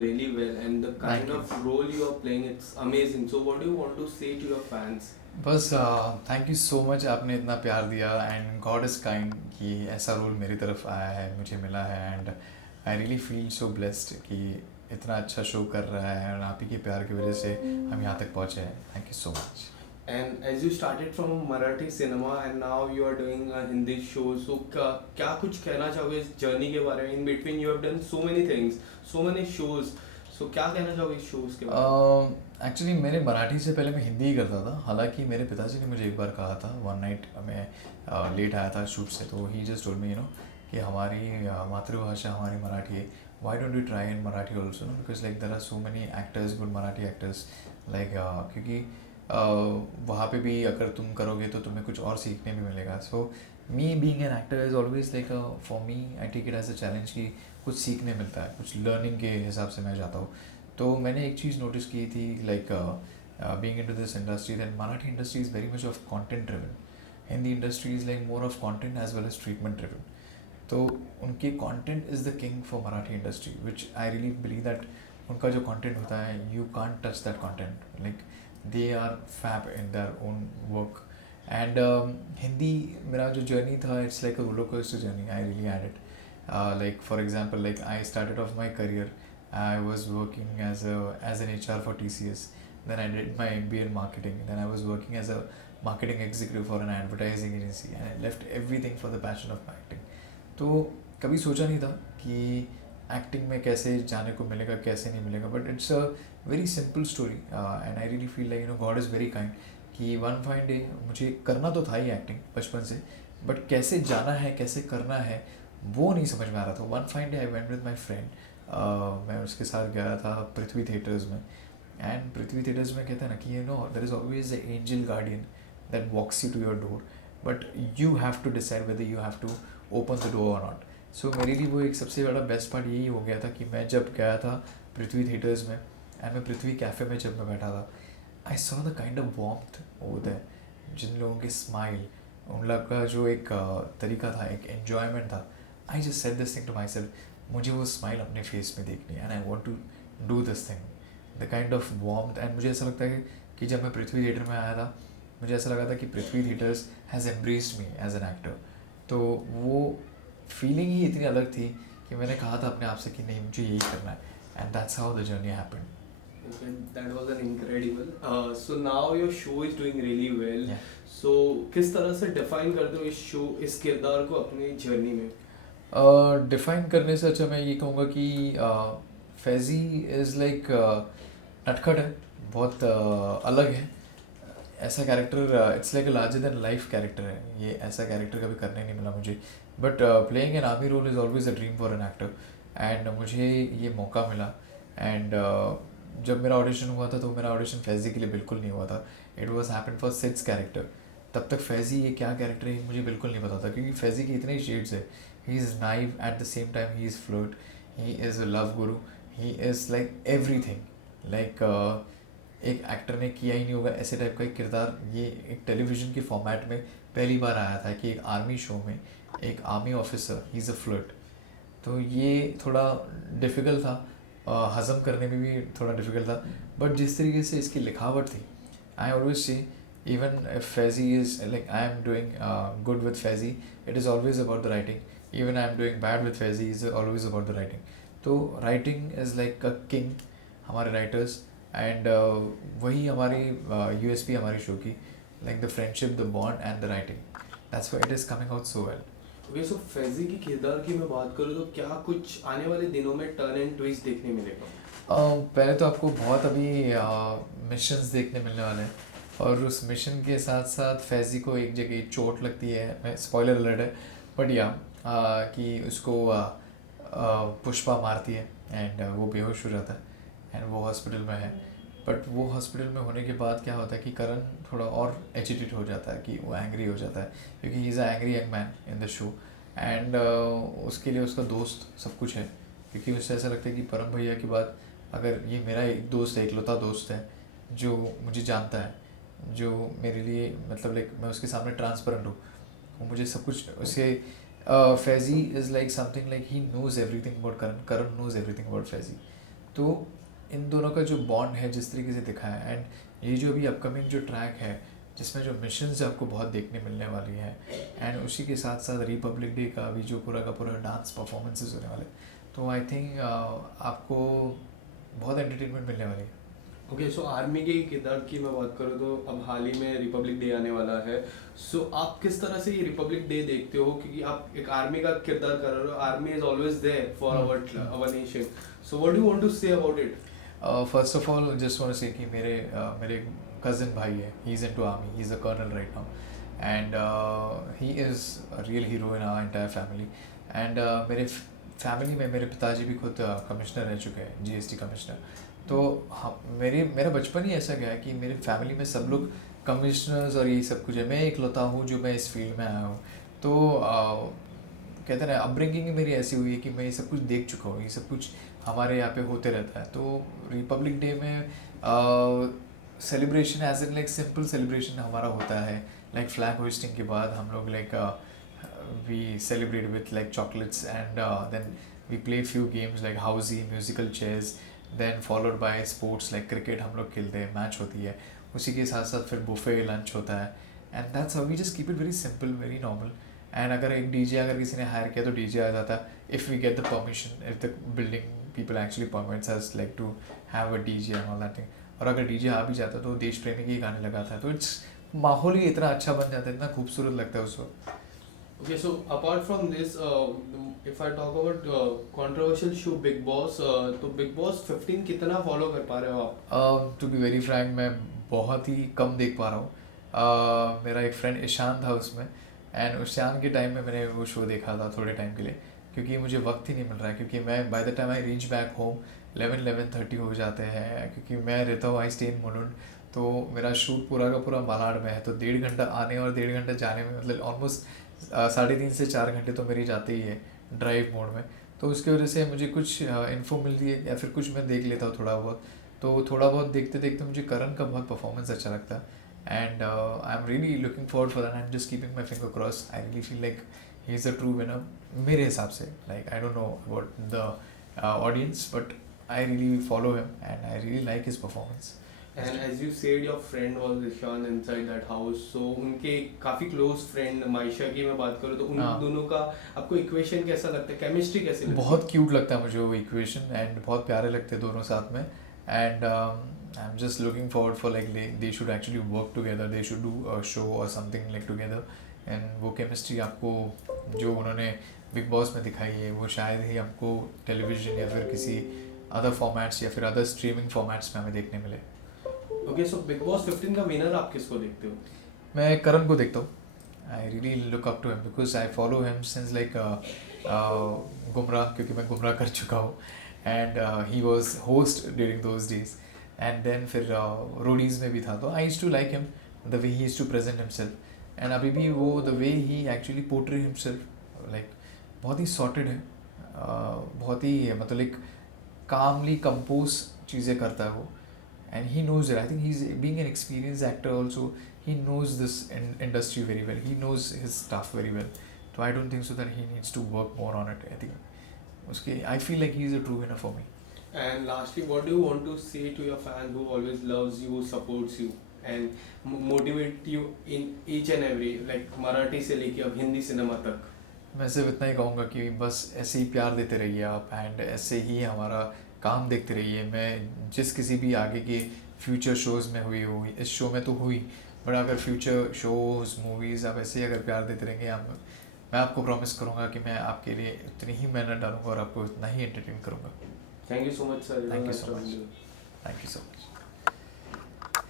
really well, and the kind Thank you. of role you are playing, it's amazing. So what do you want to say to your fans? बस thank you so much, आपने इतना प्यार दिया and God is kind कि ऐसा role मेरी तरफ आया है, मुझे मिला है and I really feel so blessed कि इतना अच्छा शो कर रहा है और आप ही के प्यार की वजह से हम यहाँ तक पहुँचे हैं. Thank you so much. And as you started from Marathi cinema and now you are doing a Hindi show, so क्या कुछ कहना चाहोगे इस जर्नी के बारे में? In between you have done so many things, so many shows. So क्या कहना चाहोगे इस shows के बारे में? एक्चुअली मैंने मराठी से पहले मैं हिंदी ही करता था. हालांकि मेरे पिताजी ने मुझे एक बार कहा था, वन नाइट मैं लेट आया था शूट से, तो ही जस्ट टोल्ड मी कि हमारी मातृभाषा हमारी मराठी है, why don't you try in Marathi also, because like there are so many actors, good Marathi actors, like क्योंकि वहाँ पे भी अगर तुम करोगे तो तुम्हें कुछ और सीखने भी मिलेगा. So me being an actor is always like for me, I take it as a challenge कि कुछ सीखने मिलता है, कुछ लर्निंग के हिसाब से मैं जाता हूँ. तो मैंने एक चीज़ नोटिस की थी, like being into this industry, that Marathi industry is very much of content driven. Hindi industry is like more of content as well as treatment driven. तो उनके content is the king for Marathi industry, which I really believe that उनका जो content होता है, you can't touch that content. Like they are fab in their own work. And Hindi मेरा जो journey था, it's like a roller coaster journey. I really had it. Like for example, like I started off my career, I was working as an HR for TCS. Then I did my MBA in marketing. Then I was working as a marketing executive for an advertising agency, and I left everything for the passion of acting. तो कभी सोचा नहीं था कि acting में कैसे जाने को मिलेगा, कैसे नहीं मिलेगा, but it's a very simple story. And I really feel like God is very kind कि वन फाइन डे मुझे करना तो था ही एक्टिंग बचपन से, बट कैसे जाना है, कैसे करना है, वो नहीं समझ में आ रहा था. One fine day I went with my friend. मैं उसके साथ गया था पृथ्वी थिएटर्स में. एंड पृथ्वी थिएटर्स में कहते हैं ना कि there is always a angel guardian that walks you to your door, but you have to decide whether you have to open the door और नॉट. सो मेरे लिए वो एक सबसे बड़ा बेस्ट पार्ट यही हो गया था कि मैं जब गया था पृथ्वी थिएटर्स में, एंड मैं पृथ्वी कैफ़े में जब मैं बैठा था, I saw the kind of warmth over there. जिन लोगों की स्माइल, उन लोग का जो एक तरीका था, एक एन्जॉयमेंट था. I just said this thing to myself, मुझे वो स्माइल अपने फेस में देखनी है, and I want to do this thing, the kind of warmth. And मुझे ऐसा लगता है कि जब मैं पृथ्वी थिएटर में आया था, मुझे ऐसा लगा था कि Prithvi theatres has embraced me as an actor. तो वो फीलिंग ही इतनी अलग थी कि मैंने कहा था अपने आप से कि नहीं, मुझे यही करना है. And that's how the journey happened. Okay, that was an incredible. So now your show is doing really well. Yeah. So किस तरह से define करते हो इस show, इस किरदार को अपनी जर्नी में? डिफ़ाइन करने से अच्छा मैं ये कहूँगा कि फैज़ी इज़ लाइक नटखट है, बहुत अलग है. ऐसा character, it's like a larger than life character है. ये ऐसा कैरेक्टर कभी करने नहीं मिला मुझे, but playing an army role is always a dream for an actor. And मुझे ये मौका मिला. एंड जब मेरा ऑडिशन हुआ था, तो मेरा ऑडिशन फैज़ी के लिए बिल्कुल नहीं हुआ था. It was happen for seeds character. तब तक फैज़ी ये क्या कैरेक्टर है मुझे बिल्कुल नहीं पता था, क्योंकि फैज़ी के इतने शेड्स है. He is naive, at the same time he is flirt, he is a love guru, he is like everything. Like एक एक्टर ने किया ही नहीं होगा ऐसे टाइप का एक किरदार. ये एक टेलीविज़न के फॉर्मेट में पहली बार आया था कि एक आर्मी शो में एक army officer, he is a flirt. तो ये थोड़ा डिफ़िकल्ट था, हज़म करने में भी थोड़ा डिफ़िकल्ट था. बट जिस तरीके से इसकी लिखावट थी, I always see, even if Faizi is like I am doing good with Faizi, it is always about the writing. Even I am doing bad with Faizi, is always about the writing. तो writing is like a king हमारे writers. And वही हमारी USP हमारी show की, like the friendship, the bond and the writing. That's why it is coming out so well. Okay, so Faizi की किरदार की मैं बात करूँ तो क्या कुछ आने वाले दिनों में टर्न एंड ट्विस्ट देखने मिलेगा? पहले तो आपको बहुत अभी मिशंस देखने मिलने वाले हैं, और उस मिशन के साथ साथ फैज़ी को एक जगह चोट लगती है. स्पॉइलर अलर्ट है, बट या कि उसको पुष्पा मारती है एंड वो बेहोश हो जाता है एंड वो हॉस्पिटल में है. बट वो हॉस्पिटल में होने के बाद क्या होता है कि करण थोड़ा और एजिटेट हो जाता है, कि वो एंग्री हो जाता है, क्योंकि ही is a angry young man in the show. And उसके लिए उसका दोस्त सब कुछ है, क्योंकि उससे ऐसा लगता है कि परम भैया के बाद अगर ये मेरा एक दोस्त है, इकलौता दोस्त है जो मुझे जानता है, जो मेरे लिए मतलब लाइक मैं उसके सामने ट्रांसपेरेंट हूँ, वो मुझे सब कुछ उसके. Faizi is like something like he knows everything about Karan, Karan knows everything about Faizi. तो इन दोनों का जो बॉन्ड है जिस तरीके से दिखाया है, एंड ये जो अभी अपकमिंग जो ट्रैक है जिसमें जो मिशंस आपको बहुत देखने मिलने वाली है, एंड उसी के साथ साथ रिपब्लिक डे का भी जो पूरा का पूरा डांस परफॉर्मेंसेस होने वाले, तो आई थिंक आपको बहुत एंटरटेनमेंट मिलने वाली है। ओके, सो आर्मी के किरदार की मैं बात करूँ तो अब हाल ही में रिपब्लिक डे आने वाला है। सो आप किस तरह से ये रिपब्लिक डे देखते हो, क्योंकि आप एक आर्मी का किरदार कर रहे हो, army is always there for our nation, so what do you want to say about it? First of all just want to say कि मेरे कज़न भाई है, he is into army, he is a colonel right now, and he is a real hero in our entire family. And मेरे family में मेरे पिताजी भी खुद कमिश्नर रह चुके हैं, जीएसटी कमिश्नर। तो हम मेरा बचपन ही ऐसा गया है कि मेरे फैमिली में सब लोग कमिश्नर्स और यही सब कुछ है, मैं इकलौता हूँ जो मैं इस फील्ड में आया हूँ। तो कहते हैं ना, अपब्रिंगिंग मेरी ऐसी हुई है कि मैं ये सब कुछ देख चुका हूँ, ये सब कुछ हमारे यहाँ पे होते रहता है। तो रिपब्लिक डे में celebration as in like simple celebration हमारा होता है, लाइक फ्लैग होइस्टिंग के बाद हम लोग like we celebrate with like chocolates, and then we play few games like housie, musical chairs, then followed by sports like cricket हम लोग खेलते हैं, मैच होती है, उसी के साथ साथ फिर बुफे लंच होता है, and that's how we just keep it very simple, very normal. And अगर एक डीजे अगर किसी ने हायर किया तो डीजे आ जाता है, if we get the permission, if the building people actually permits us like to have a DJ and all that thing. और अगर डीजे आ भी जाता तो देश प्रेमी के ही गाने लगाता है, तो इट्स माहौल ही इतना अच्छा बन जाता है, इतना खूबसूरत लगता है उस वक्त। Okay, so apart from this, if I talk about controversial show Big Boss, तो Big Boss 15 कितना फॉलो कर पा रहे हो आप? टू बी वेरी फ्रैंक मैं बहुत ही कम देख पा रहा हूँ। मेरा एक फ्रेंड ईशान था उसमें, एंड ईशान के टाइम में मैंने वो शो देखा था थोड़े टाइम के लिए, क्योंकि मुझे वक्त ही नहीं मिल रहा है, क्योंकि मैं by the time I reach back home 11-11:30 हो जाते हैं, क्योंकि मैं रहता हूँ आई स्टे इन मुलुंड, तो मेरा शूट पूरा का पूरा मालाड में है, तो 1.5 घंटा आने और 1.5 घंटा जाने में, मतलब ऑलमोस्ट 3.5 से 4 घंटे तो मेरी जाते ही है ड्राइव मोड में। तो उसकी वजह से मुझे कुछ इन्फो मिलती है या फिर कुछ मैं देख लेता हूँ थोड़ा बहुत, तो थोड़ा बहुत देखते देखते मुझे करण का बहुत परफॉर्मेंस अच्छा लगता है, and I am really looking forward for that, I am just keeping my finger cross, I really feel like he is a true winner मेरे हिसाब से। Like I don't know about the audience, but I really follow him and I really like his performance. And as you said, your friend was Ishan inside that house, so उनके काफ़ी close friend Maysha की मैं बात करूँ तो उन हाँ। दोनों का आपको इक्वेशन कैसा लगता है, केमिस्ट्री कैसी लगती है? बहुत क्यूट लगता है मुझे वो इक्वेशन, एंड बहुत प्यारे लगते हैं दोनों साथ में, and I am just looking forward for like they should actually work together, they should do a show और समथिंग लाइक टुगेदर, एंड वो केमिस्ट्री आपको जो उन्होंने बिग बॉस में दिखाई है वो शायद ही हमको टेलीविजन या फिर किसी अदर फॉर्मेट्स या फिर अदर स्ट्रीमिंग फॉर्मेट्स में हमें देखने मिले। ओके, सो बिग बॉस 15 का विनर आप किसको देखते हो? मैं करण को देखता हूँ, I really look up to him because I follow him since like Gumrah, क्योंकि मैं गुमराह कर चुका हूँ, and he was host during those days, and then फिर रोडीज़ में भी था, तो I used to like him the way he used to present himself, and अभी भी वो the way he actually portray himself like बहुत ही सॉर्टेड है, बहुत ही मतलब लाइक कामली कंपोज चीज़ें करता है वो, and he knows it. I think he's being an experienced actor also, he knows this industry very well, he knows his stuff very well, so I don't think so that he needs to work more on it. I think uske I feel like he's a true winner for me. And lastly, what do you want to say to your fan who always loves you, supports you and motivate you in each and every, like Marathi से लेके अब Hindi cinema तक? मैं सिर्फ इतना ही कहूँगा कि बस ऐसे ही प्यार देते रहिए आप, एंड ऐसे ही हमारा काम देखते रहिए। मैं जिस किसी भी आगे के फ्यूचर शोज़ में हुई इस शो में तो हुई, बट अगर फ्यूचर शोज़ मूवीज़ आप ऐसे ही अगर प्यार देते रहेंगे, मैं आपको प्रॉमिस करूँगा कि मैं आपके लिए उतनी ही मेहनत डालूँगा और आपको उतना ही एंटरटेन करूँगा। Thank you so much sir. Thank you so much. Thank you so much.